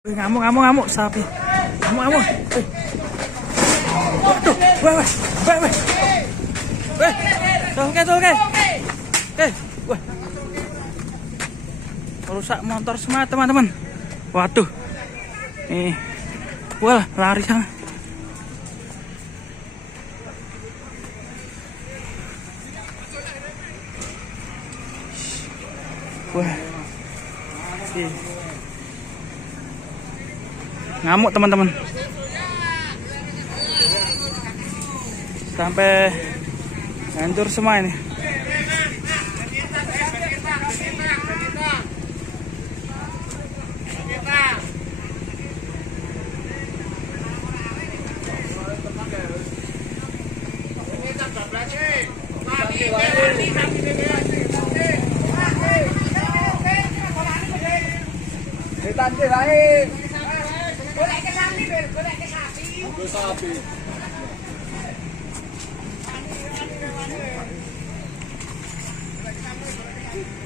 Ngamuk sapi. Ngamuk. Waduh, weh. Tolke. Wah. Rusak motor semua, teman-teman. Waduh. Nih. Wah, lari sana. Wah. Ngamuk, teman-teman. Sampai hancur semua ini.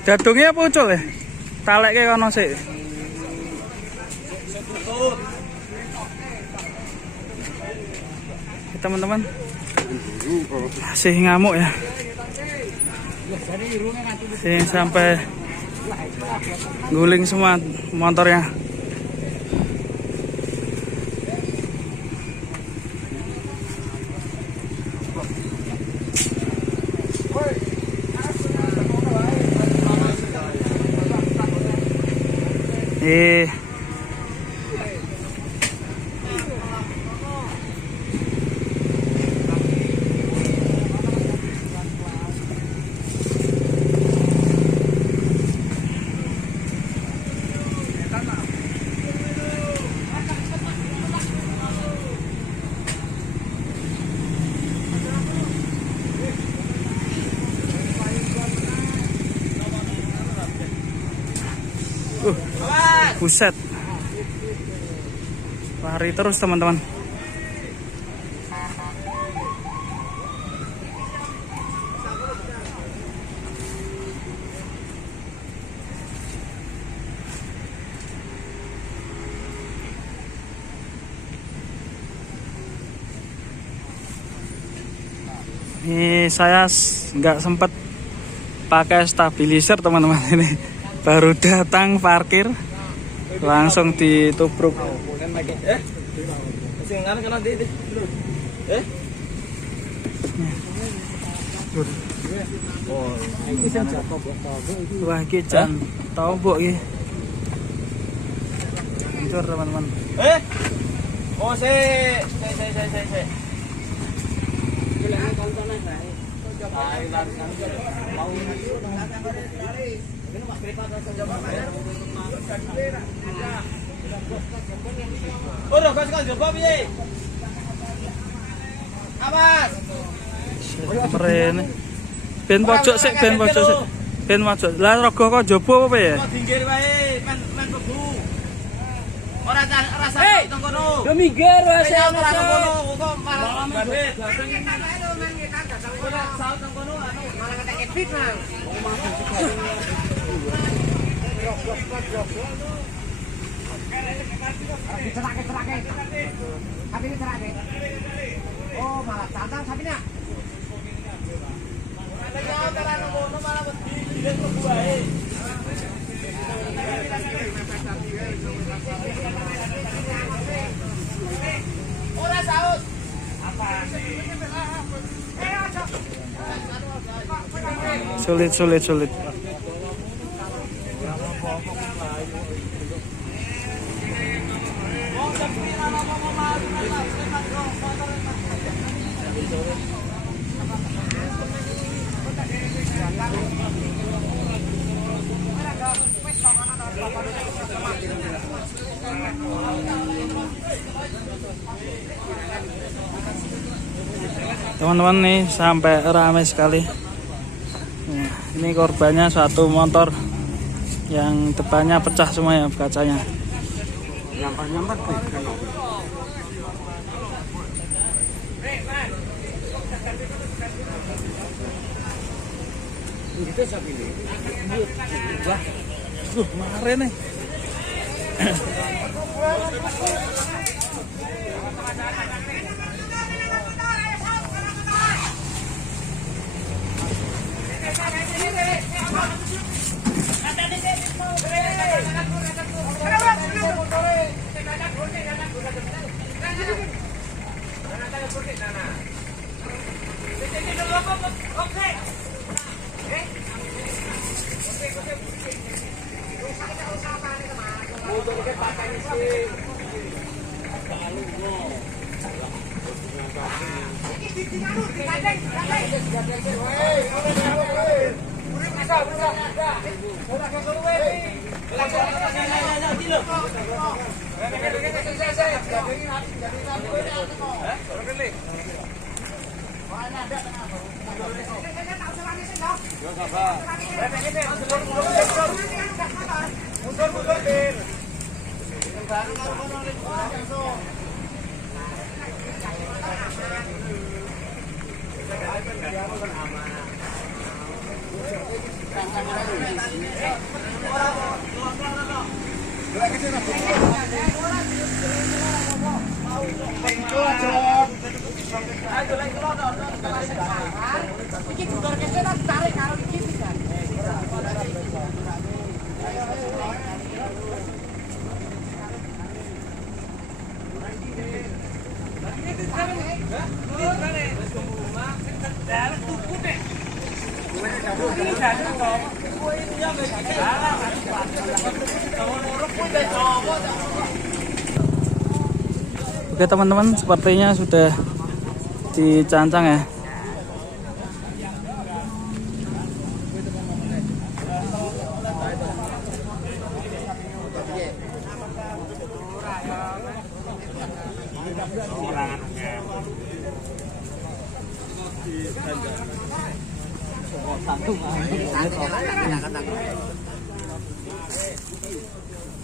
Jadungnya apa ucul ya? Talek kayak kono sih. Teman-teman masih ngamuk ya. Sampai guling semua motornya. Buset. Lari terus, teman-teman. Ini saya nggak sempat pakai stabilizer, teman-teman. Ini baru datang parkir langsung ditubruk. Wah, iki jan tombok iki. Hancur, teman-teman. Oh, se. Mrene. Ben pojok sik. Ben pojok. Lah rogo kok jobo apa ya? Dinggir wae, men mlebu. Ora rasa teng kono. Yo minggir wae sik Ora kono, kok malah babet. Ora saut teng kono anu malah ngetek epik nang. Oh, malah tantang sapinya. Ora saut. Sulit. Teman-teman, nih sampai ramai sekali. Nah, ini korbannya satu motor yang depannya pecah semua ya kacanya. Nyamper Itu sapi ini. Wah, kemarin nih. Oke teman-teman, sepertinya sudah dicancang ya.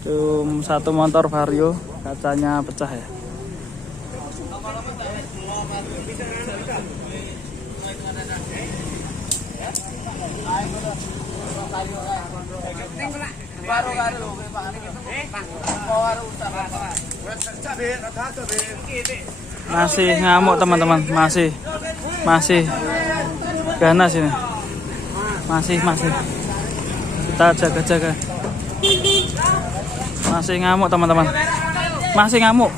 Cuma satu motor Vario, kacanya pecah ya. Masih ngamuk teman-teman, masih ganas ini, masih kita jaga-jaga. Masih ngamuk teman-teman, masih ngamuk.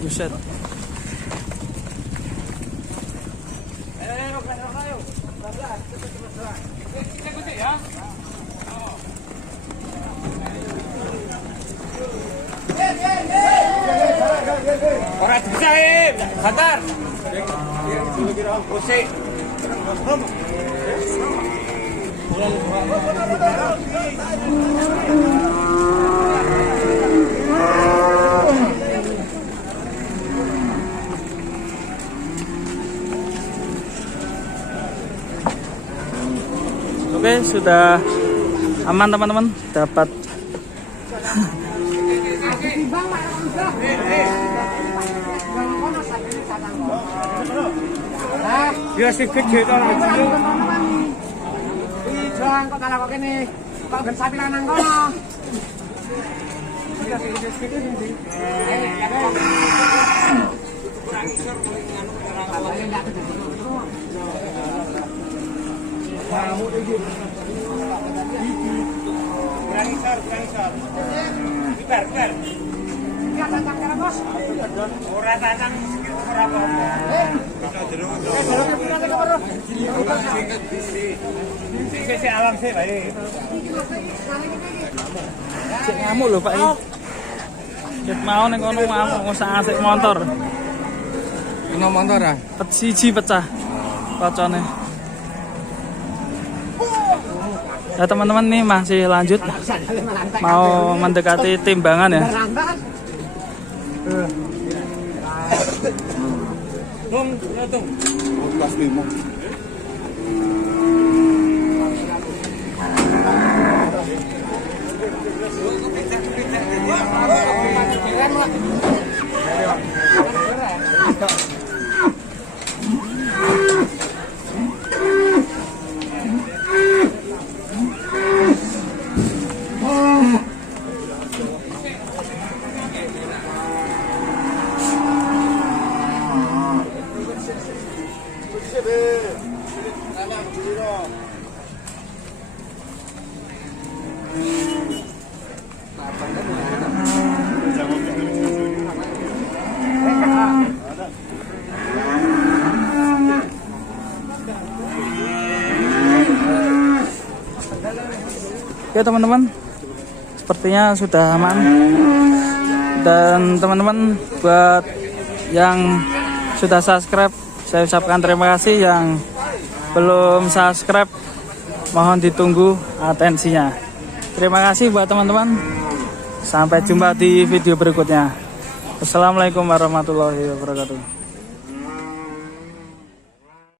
Buset. Orang bisa Qatar. Musik. Oke, sudah aman teman-teman, dapat Ya sih kecil orang. Juang kok kalah kok kene. Kok ben sapi lanang kono. Ora tanang ora apa-apa. Sisi alam sih baik. cek ngamuk loh Pak iki. Ket mau ning kono ngamuk ngusah asik motor. Ini motor ah. Siji pecah kocone. Ya teman-teman, nih masih lanjut mau mendekati timbangan ya. Tung, ya tung. Oke teman-teman, sepertinya sudah aman. Dan teman-teman buat yang sudah subscribe, saya ucapkan terima kasih. Yang belum subscribe, mohon ditunggu atensinya. Terima kasih buat teman-teman. Sampai jumpa di video berikutnya. Assalamualaikum warahmatullahi wabarakatuh.